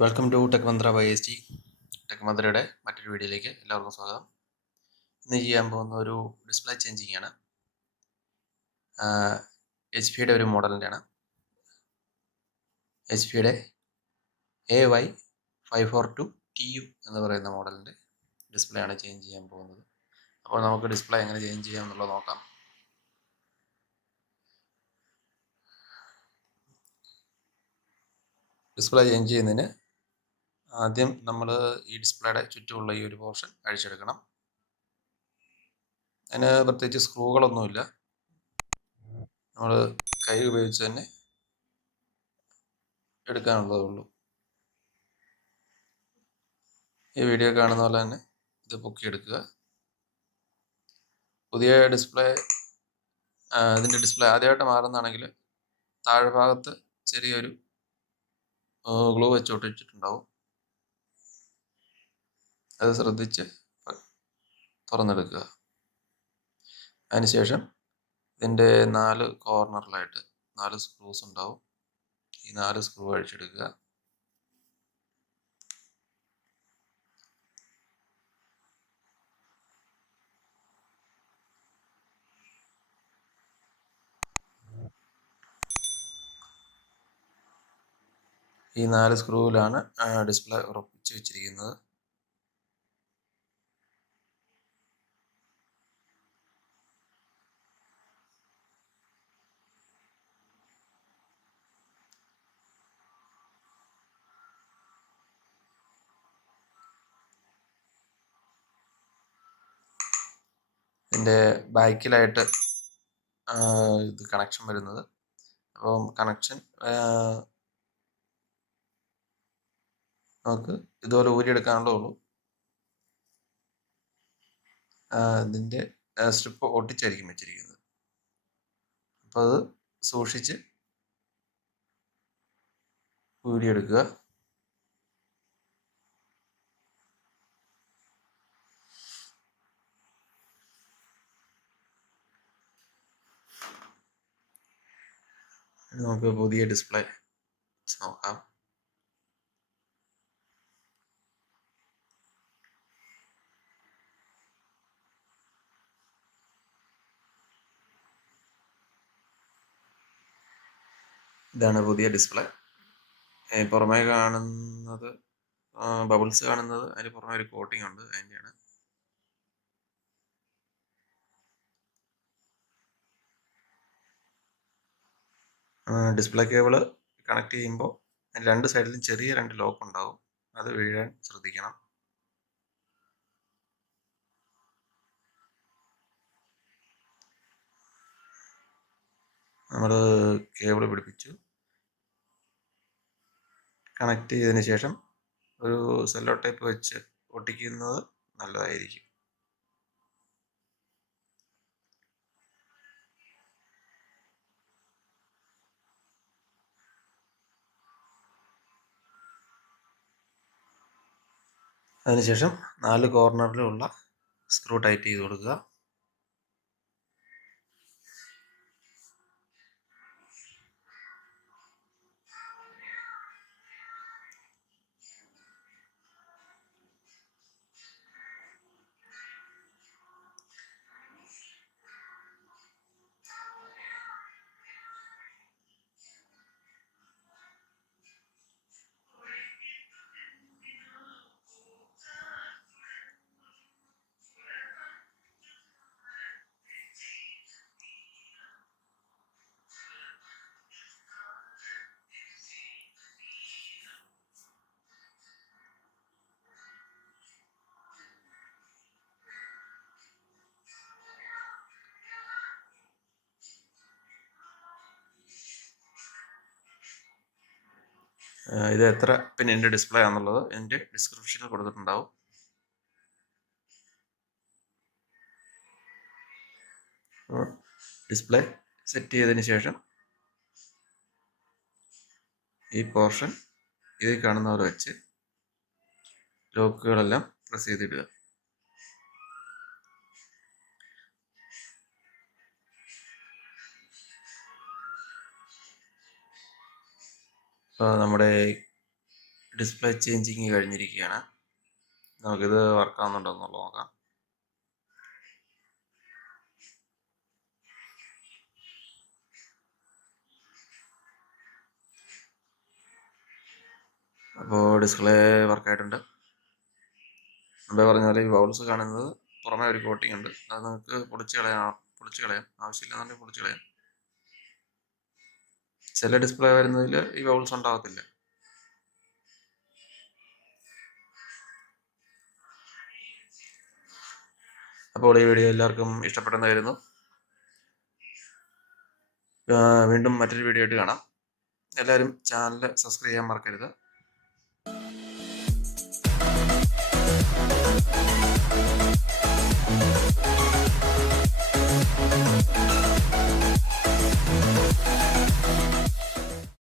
Welcome to tech Mantra by S T. Tech മന്ത്രയുടെ മറ്റൊരു വീഡിയോയിലേക്ക് എല്ലാവർക്കും സ്വാഗതം. ഇന്ന് ചെയ്യാൻ പോകുന്ന ഒരു ഡിസ്പ്ലേ ചേഞ്ചിങ് ആണ്. എച്ച് പിയുടെ ഒരു മോഡലിൻ്റെ ആണ്. എച്ച് പിയുടെ AY542TU എന്ന് പറയുന്ന മോഡലിൻ്റെ ഡിസ്പ്ലേ ആണ് ചേഞ്ച് ചെയ്യാൻ പോകുന്നത്. അപ്പോൾ നമുക്ക് ഡിസ്പ്ലേ എങ്ങനെ ചേഞ്ച് ചെയ്യാം എന്നുള്ളത് നോക്കാം. ഡിസ്പ്ലേ ചേഞ്ച് ചെയ്യുന്നതിന് ആദ്യം നമ്മൾ ഈ ഡിസ്പ്ലേയുടെ ചുറ്റുമുള്ള ഈ ഒരു പോർഷൻ അഴിച്ചെടുക്കണം. അതിന് പ്രത്യേകിച്ച് സ്ക്രൂകളൊന്നുമില്ല. നമ്മൾ കൈ ഉപയോഗിച്ച് തന്നെ എടുക്കാനുള്ളതേ ഉള്ളൂ. ഈ വീഡിയോ കാണുന്ന പോലെ തന്നെ ഇത് പൊക്കിയെടുക്കുക. പുതിയ ഡിസ്പ്ലേ ഇതിൻ്റെ ഡിസ്പ്ലേ ആദ്യമായിട്ട് മാറുന്നതാണെങ്കിൽ താഴ്ഭാഗത്ത് ചെറിയൊരു ഗ്ലൂ വെച്ച് ഒട്ടിച്ചിട്ടുണ്ടാവും. അത് ശ്രദ്ധിച്ച് തുറന്നെടുക്കുക. അതിനുശേഷം ഇതിൻ്റെ 4 കോർണറിലായിട്ട് 4 സ്ക്രൂസ് ഉണ്ടാവും. ഈ 4 സ്ക്രൂ അഴിച്ചെടുക്കുക. ഈ 4 സ്ക്രൂവിലാണ് ഡിസ്പ്ലേ ഉറപ്പിച്ച് വെച്ചിരിക്കുന്നത്. ഇതിൻ്റെ ബാക്കിലായിട്ട് ഇത് കണക്ഷൻ വരുന്നത്. അപ്പം കണക്ഷൻ നമുക്ക് ഇതുപോലെ ഊരിയെടുക്കാനുള്ളേ ഉള്ളൂ. ഇതിൻ്റെ സ്ട്രിപ്പ് ഒട്ടിച്ചായിരിക്കും വെച്ചിരിക്കുന്നത്. അപ്പോൾ അത് സൂക്ഷിച്ച് ഊരിയെടുക്കുക. നമുക്ക് പുതിയ ഡിസ്പ്ലേ നോക്കാം. ഇതാണ് പുതിയ ഡിസ്പ്ലേ. പുറമേ കാണുന്നത് ബബിൾസ് കാണുന്നത് അതിന് പുറമെ ഒരു കോട്ടിംഗ് ഉണ്ട്, അതിൻ്റെയാണ്. ഡിസ്പ്ലേ കേബിള് കണക്ട് ചെയ്യുമ്പോൾ രണ്ട് സൈഡിലും ചെറിയ 2 ലോക്ക് ഉണ്ടാവും. അത് വീഴാൻ ശ്രദ്ധിക്കണം. നമ്മൾ കേബിൾ പിടിപ്പിച്ചു. കണക്ട് ചെയ്തതിന് ശേഷം ഒരു സെല്ലോ ടേപ്പ് വെച്ച് ഒട്ടിക്കുന്നത് നല്ലതായിരിക്കും. അതിനുശേഷം 4 കോർണറിലുള്ള സ്ക്രൂ ടൈറ്റ് ചെയ്ത് കൊടുക്കുക. ഇത് എത്ര പിന്നിൻ്റെ ഡിസ്പ്ലേ ആണെന്നുള്ളത് എൻ്റെ ഡിസ്ക്രിപ്ഷനിൽ കൊടുത്തിട്ടുണ്ടാവും. ഡിസ്പ്ലേ സെറ്റ് ചെയ്തതിന് ശേഷം ഈ പോർഷൻ ഇതിൽ കാണുന്ന പോലെ വെച്ച് ലോക്കുകളെല്ലാം പ്രസ് ചെയ്തിടുക. അപ്പോൾ നമ്മുടെ ഡിസ്പ്ലേ ചേഞ്ചിങ് കഴിഞ്ഞിരിക്കുകയാണ്. നമുക്കിത് വർക്കാവുന്നുണ്ടോ എന്നുള്ളത് നോക്കാം. അപ്പോൾ ഡിസ്പ്ലേ വർക്കായിട്ടുണ്ട്. മുമ്പേ പറഞ്ഞ പോലെ ഈ ബൗൾസ് കാണുന്നത് പുറമേ ഒരു കോട്ടിംഗ് ഉണ്ട്. അത് നിങ്ങൾക്ക് പൊളിച്ച് കളയാം, ആവശ്യമില്ലെന്നുണ്ടെങ്കിൽ പൊളിച്ച് കളയാം. ചില ഡിസ്പ്ലേ വരുന്നതിൽ ഈ ബൗൾസ് ഉണ്ടാകത്തില്ല. അപ്പോൾ ഈ വീഡിയോ എല്ലാവർക്കും ഇഷ്ടപ്പെട്ടെന്നായിരുന്നു. വീണ്ടും മറ്റൊരു വീഡിയോ ആയിട്ട് കാണാം. എല്ലാവരും ചാനൽ സബ്സ്ക്രൈബ് ചെയ്യാൻ മറക്കരുത്.